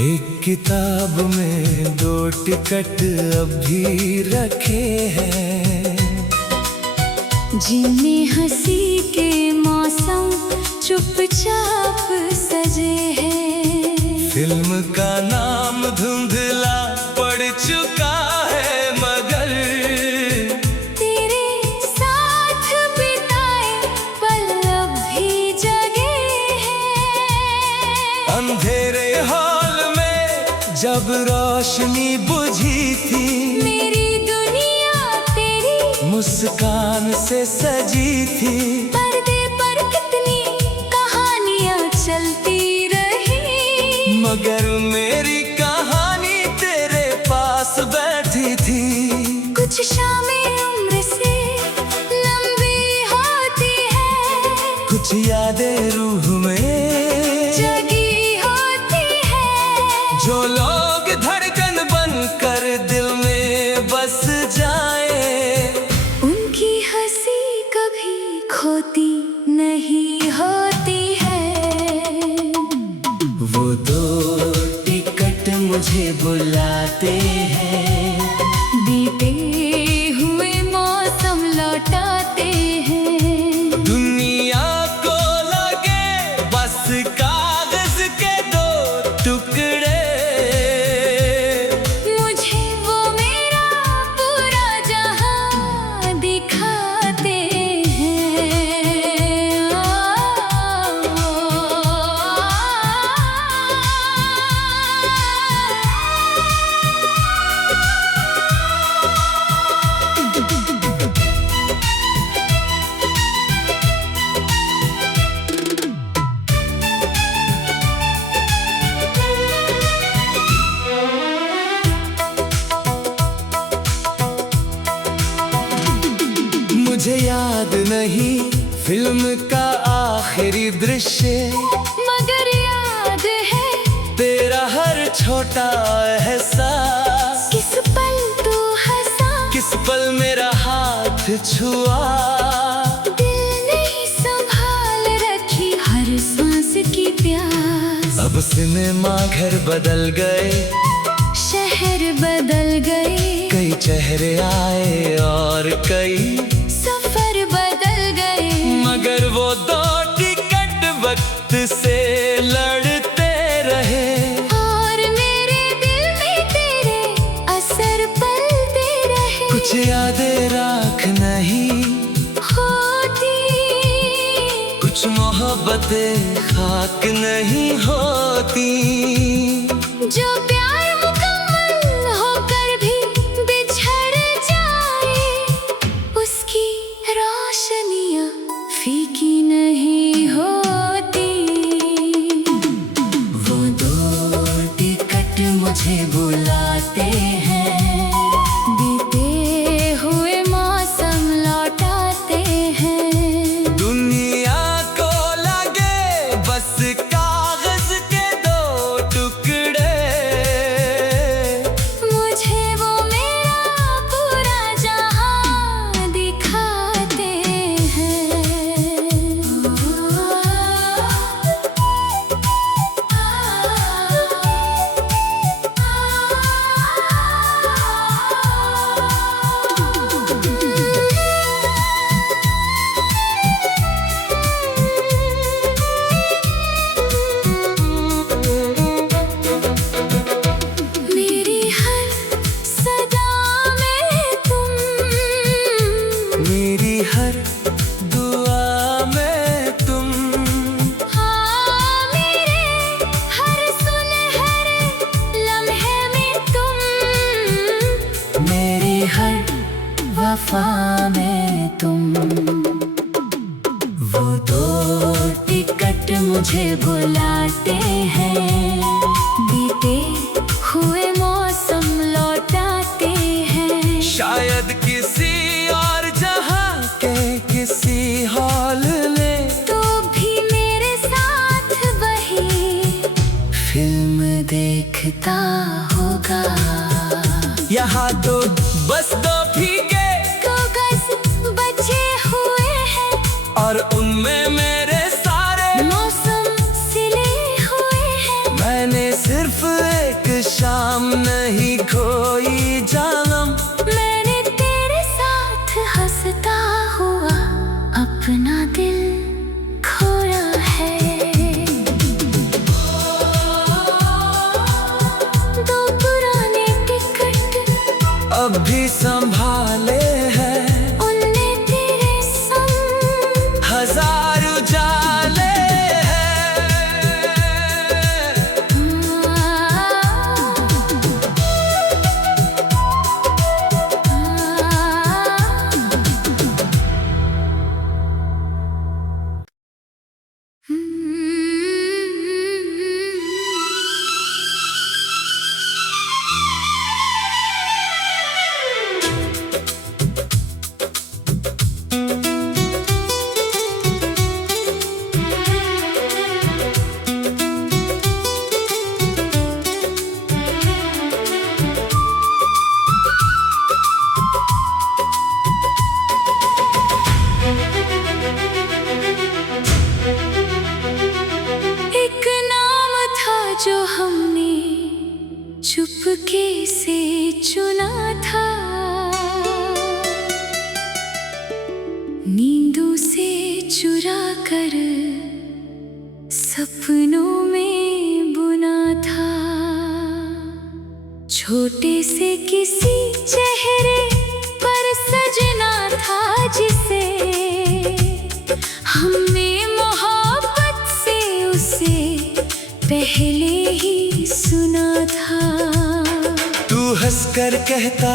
एक किताब में 2 टिकट अभी रखे हैं, जिनमें हंसी के मौसम चुपचाप सजे हैं। फिल्म का नाम धुंधला पड़ चुका है, मगर तेरे साथ बिताए पल अब भी जगे हैं। अंधेरे हॉल में जब रोशनी बुझी थी, मेरी दुनिया तेरी मुस्कान से सजी थी। पर्दे पर कितनी कहानियां चलती रही, मगर मेरी कहानी तेरे पास बैठी थी। कुछ शामें उम्र से लंबी होती है, कुछ यादें रूह में जगी होती है। जो लोग धड़कन बनकर दिल में बस जाए, उनकी हंसी कभी खोती नहीं होती है। वो 2 टिकट मुझे बुलाते हैं, बीते हुए मौसम लौटाते हैं। दुनिया को लगे बस कागज के 2 टुकड़े। मुझे वो मेरा पूरा जहां दिखाते हैं। मुझे याद नहीं फिल्म का आखिरी दृश्य, मगर याद है तेरा हर छोटा एहसास। किस पल तू हंसा, किस पल मेरा हाथ छुआ। दिल नहीं संभाल रखी हर सांस की प्यास। अब सिनेमा घर बदल गए, शहर बदल गए, कई चेहरे आए और कई सफर बदल गए, मगर वो 2 टिकट वक्त से लड़ते रहे। और मेरे दिल में तेरे असर पलते रहे। कुछ यादें राख नहीं होती, कुछ मोहब्बतें खाक नहीं होती। जो प्यार मुकम्मल होकर भी बिछड़ जाए, उसकी रोशनियां फीकी नहीं होती। वो 2 टिकट मुझे बुलाते हैं, बीते हुए मौसम लौटाते हैं। दुनिया को लगे बस कागज के 2 टुकड़े। मुझे वो मेरा पूरा जहां दिखाते हैं। मेरी हर सदा में तुम, मेरी हर दुआ में तुम, हाँ मेरे हर सुनहरे लम्हे में तुम, मेरी हर वफा में तुम। वो 2 टिकट मुझे बुलाते हैं, बीते हुए मौसम लौटाते हैं। शायद किसी और जहां के किसी हॉल में तो भी मेरे साथ वही फिल्म देखता होगा। यहाँ तो बस 2 भीगे कागज बचे हुए हैं, और उनमें मेरे सारे मौसम सिले हुए हैं। मैंने सिर्फ भी संभाले हैं, उनने तेरे संग हजार उजाले हैं। एक नाम था जो हमने चुपके से चुना था, नींदों से चुरा कर सपनों में बुना था। छोटे से किसी चेहरे पर सजना था जिसे हमने मोहब्बत से उसे पहले ही सुना था। तू हंसकर कहता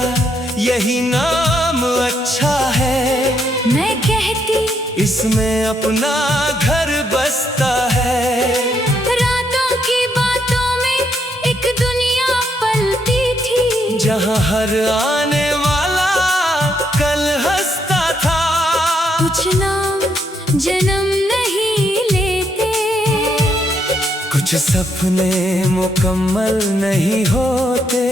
यही नाम अच्छा है, मैं कहती इसमें अपना घर बसता है। रातों की बातों में एक दुनिया पलती थी, जहाँ हर आने वाला कल हंसता था। कुछ नाम जन्म नहीं लेते, कुछ सपने मुकम्मल नहीं होते,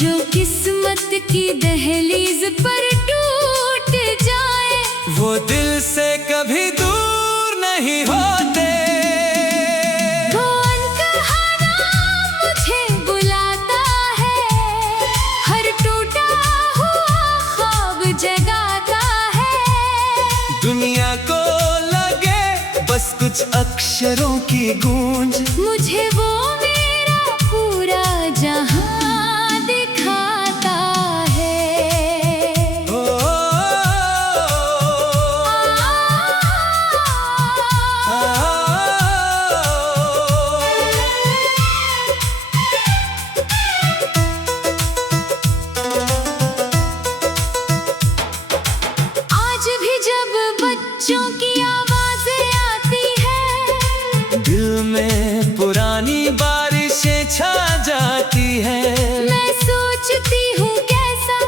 जो किस्मत की दहलीज पर टूट जाए वो दिल से कभी दूर नहीं होते। वो अनकहा नाम मुझे बुलाता है, हर टूटा हुआ ख्वाब जगाता है। दुनिया को लगे बस कुछ अक्षरों की गूंज, मुझे वो मेरा पूरा जहां दिखाता है। ओ, आज भी जब बच्चों की आवाजें आती है, दिल में पुरानी बारिशें छा जाती हैं। मैं सोचती हूँ कैसा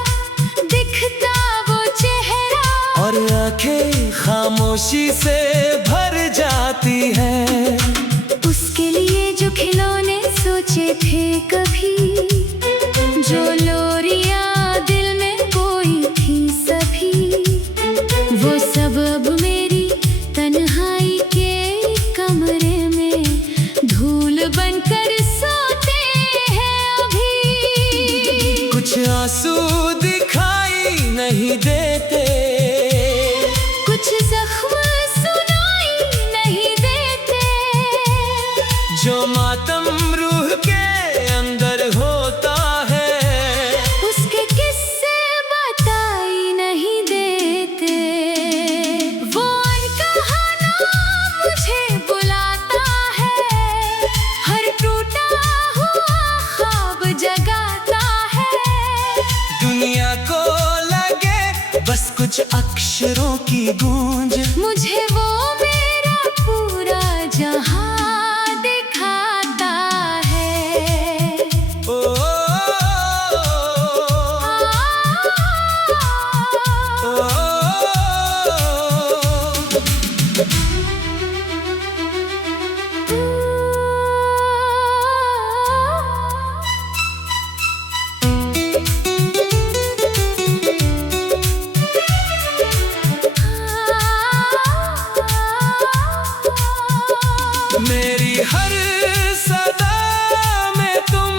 दिखता वो चेहरा, और आंखें खामोशी से भर जाती हैं। उसके लिए जो खिलौने सोचे थे कभी, जो लोरियां दिल में बोई थी सभी, वो सब अब मेरी तन्हाई के कमरे में धूल बनकर सोते हैं अभी। कुछ आंसू दिखाई नहीं देते, कुछ जख्म सुनाई नहीं देते, जो मातम रूह के अंदर होता है, उसके किस्से बताई नहीं देते। वो अनकहा नाम मुझे बुलाता है, हर टूटा हुआ ख्वाब जगाता है। दुनिया को लगे बस कुछ अक्षरों की गूंज, मुझे वो मेरा पूरा जहां दिखाता है। ओ, मेरी हर सदा में तुम,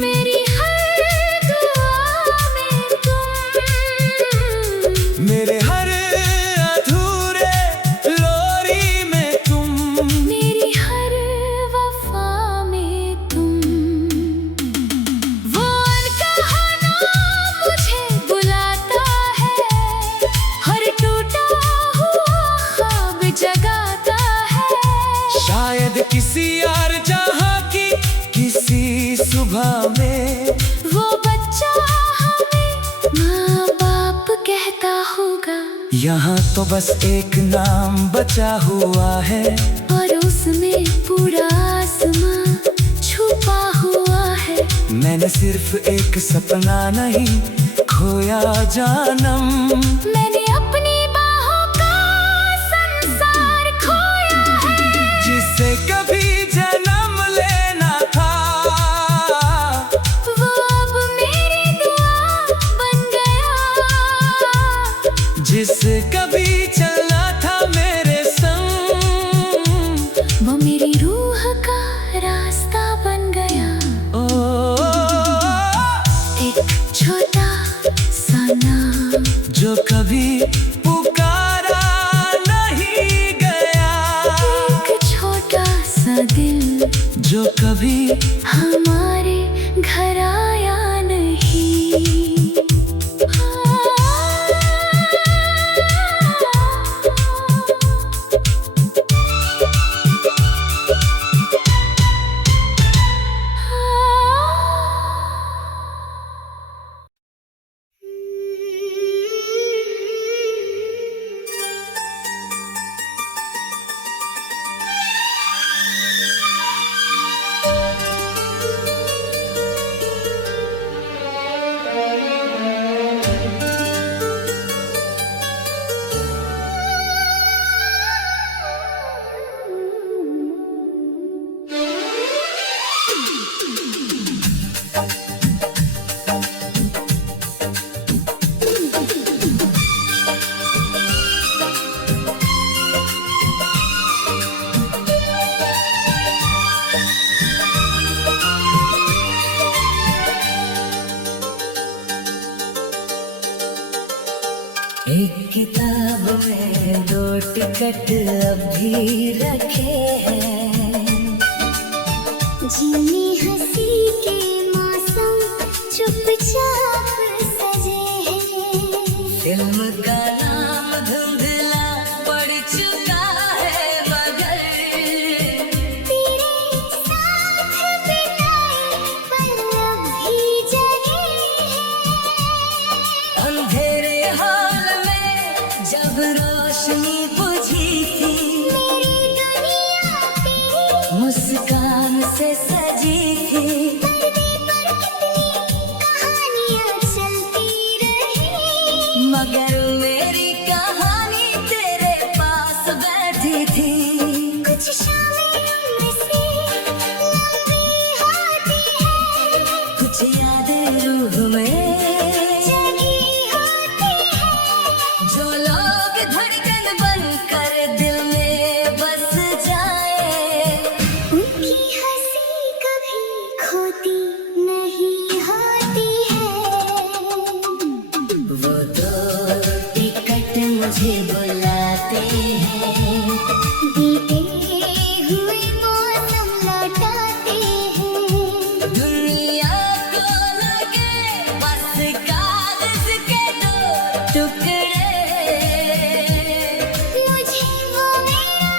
मेरी हर दुआ में तुम, मेरे हर अधूरे लोरी में तुम, मेरी हर वफा में तुम। वो अनकहा किसी यार जहाँ की किसी सुबह में वो बच्चा हमें माँ बाप कहता होगा। यहाँ तो बस एक नाम बचा हुआ है और उसमें पूरा आसमां छुपा हुआ है। मैंने सिर्फ एक सपना नहीं खोया जानम, मैंने अपनी बाहों का संसार खोया है। जिसे कभी जन्म लेना था वो अब मेरी दुआ बन गया। जिसे कभी चलना था मेरे संग वो मेरी रूह का रास्ता बन गया। एक छोटा सा नाम जो कभी पुकारा नहीं गया, एक छोटा सा दिल जो कभी हमारे घर आया नहीं। एक किताब में 2 टिकट अभी रखे हैं। जिन्हें हंसी के मौसम चुपचाप सजे हैं। फिल्म का नाम धुंधला पड़ चुका है मगर तेरे साथ बिताए पल अभी जगे हैं। अंधेरे हॉल में जब रोशनी बुझी थी, मेरी दुनिया तेरी मुस्कान से सजी थी। पर्दे पर कितनी कहानियां चलती रही, मगर मेरी कहानी तेरे पास बैठी थी। कुछ शामें उनमें से लंबी होती है, कुछ यादें रूह में जगी होती है। जो लोग धड़कन बनकर दिल में बस जाए, उनकी हंसी कभी खोती नहीं होती है। वो 2 टिकट मुझे बुलाते हैं। बीते हुए मौसम लौटाते हैं। दुनिया को लगे बस कागज के 2 टुकड़े। मुझे वो मेरा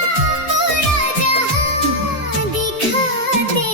पूरा जहां दिखाते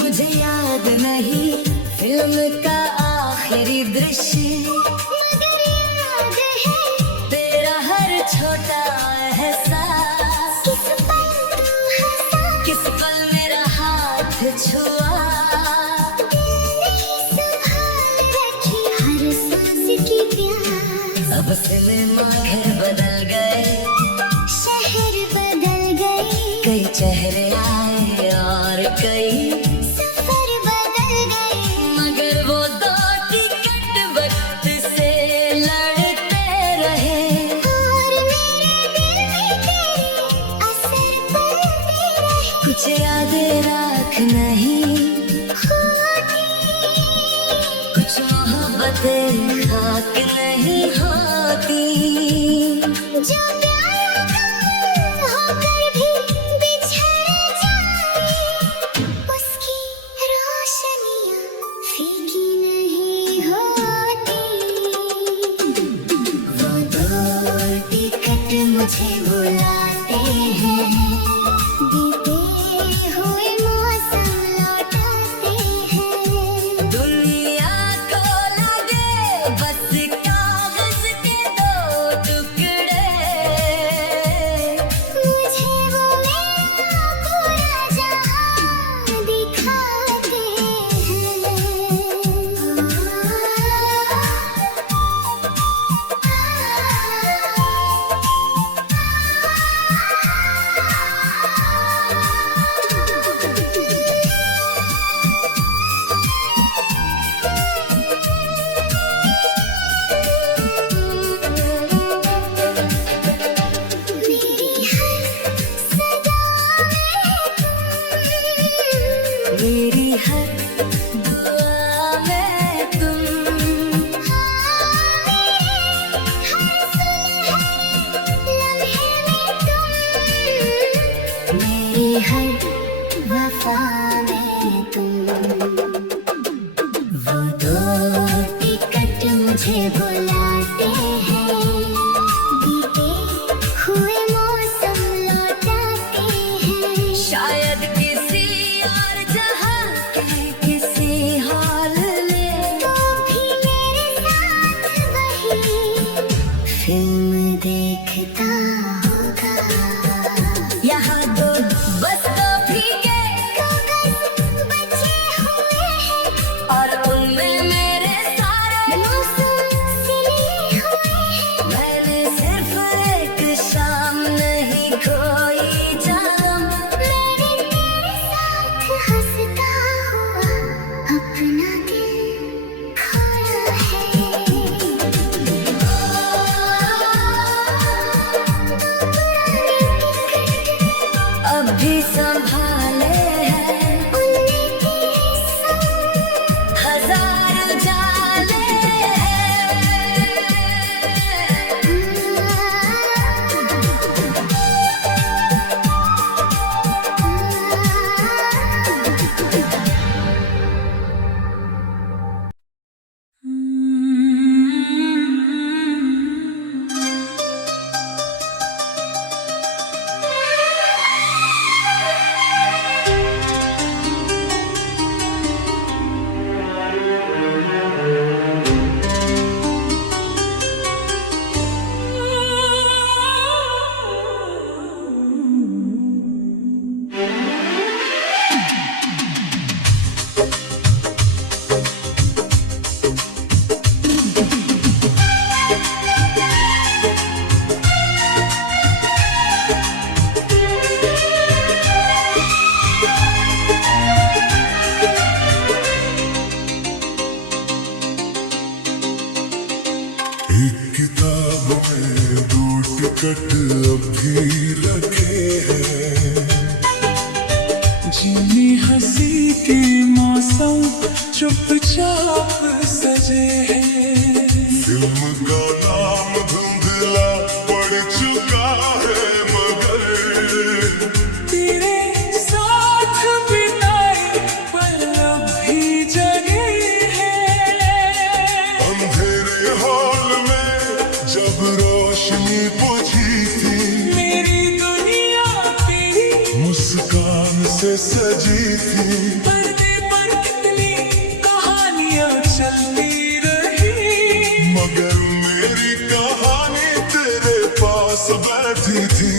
मुझे याद नहीं फिल्म का आखिरी दृश्य, मगर याद है तेरा हर छोटा एहसास। किस पल तू हंसा, किस पल मेरा हाथ छुआ। दिल ने संभाल रखी हर सांस की प्यास। अब सिनेमा घर बदल गए, शहर बदल गए, कई चेहरे आए और कई सफर बदल गए, मगर वो 2 टिकट वक्त से लड़ते रहे। और मेरे दिल में तेरे असर पलते रहे। कुछ यादें राख नहीं होती, कुछ मोहब्बतें खाक नहीं होती। जो प्यार होकर भी बिछड़ जाए, उसकी रोशनियां फीकी नहीं होती। वो दो टिकट मुझे बुलाते हैं, बीते हुए मौसम लौटाते हैं। दुनिया को लगे बस कागज के दो टुकड़े, मुझे वो मेरा पूरा जहां दिखाते मेरी हर दुआ में तुम। मेरी हर वफा में तुम। वो दो टिकट मुझे बुलाते हैं, बीते हुए मौसम लौटाते हैं। शायद किसी और जहां के किसी हाल में तो भी मेरे साथ वही फिल्म देखता होगा। यहाँ तो बस कॉफी के कागज बचे हुए हैं, और उनमें मेरे सारे मौसम सिले हुए हैं। मैंने सिर्फ एक शाम नहीं खोई जाम। मैंने तेरे साथ हंसता हुआ अपना दिल खोया है। अब भी संभाले हैं उनके संग हजार जाले एक किताब में दो टिकट अभी रखे हैं। जीने हंसी के मौसम चुपचाप सजे हैं। फिल्म का नाम धुंधला पड़ चुका है, मगर तेरे साथ बिताए पल अभी जगे हैं। अंधेरे हॉल में जब रोशनी बुझी थी, मेरी दुनिया तेरी मुस्कान से सजी थी। पर्दे पर कितनी कहानियां चलती रही, मगर मेरी कहानी तेरे पास बैठी थी।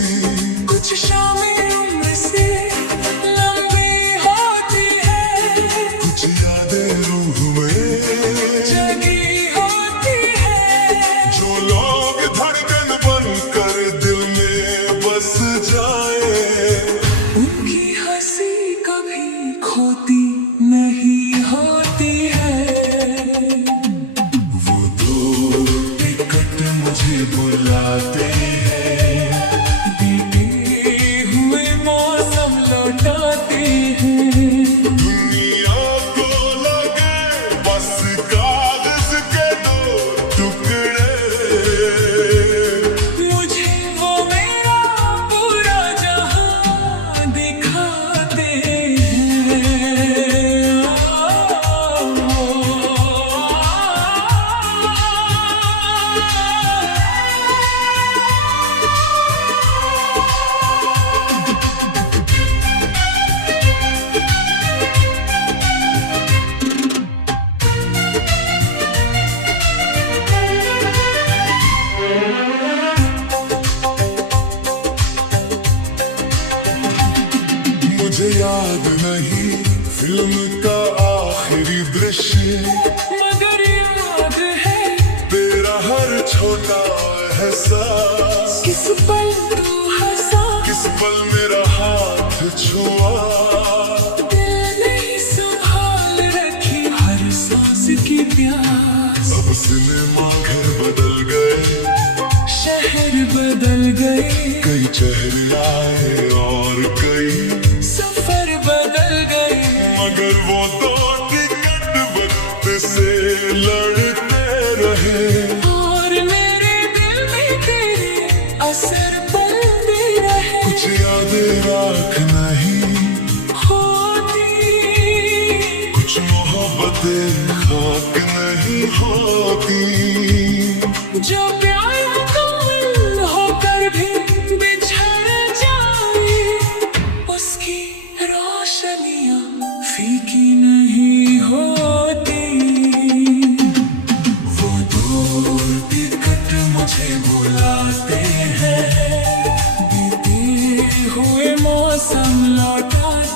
कुछ शामें उम्र से लंबी होती है, कुछ यादें रूह में जगी होती है। जो लोग धड़कन बनकर दिल में बस जाए, उनकी हंसी कभी खोती नहीं होती है। वो दो टिकट मुझे बुलाते हैं, बीते हुए मौसम लौटाते हैं। याद नहीं फिल्म का आखिरी दृश्य, मगर याद है तेरा हर छोटा एहसास। किस पल तू हंसा, किस पल मेरा हाथ छुआ, दिल ने संभाल रखी हर सांस की प्यास। अब सिनेमा घर बदल गए, शहर बदल गए, कई चेहरे आए और कई सफर बदल गए, मगर वो दो टिकट वक्त से लड़ते रहे। और मेरे दिल में तेरे असर पलते रहे। कुछ यादें राख नहीं होती, कुछ मोहब्बतें खाक नहीं होती, जो प्यार मुकम्मल होकर भी बिछड़ जाए, उसकी रोशनियां फीकी नहीं होती। वो दूर टिकट मुझे बुलाते हैं, बीते हुए मौसम लौटाते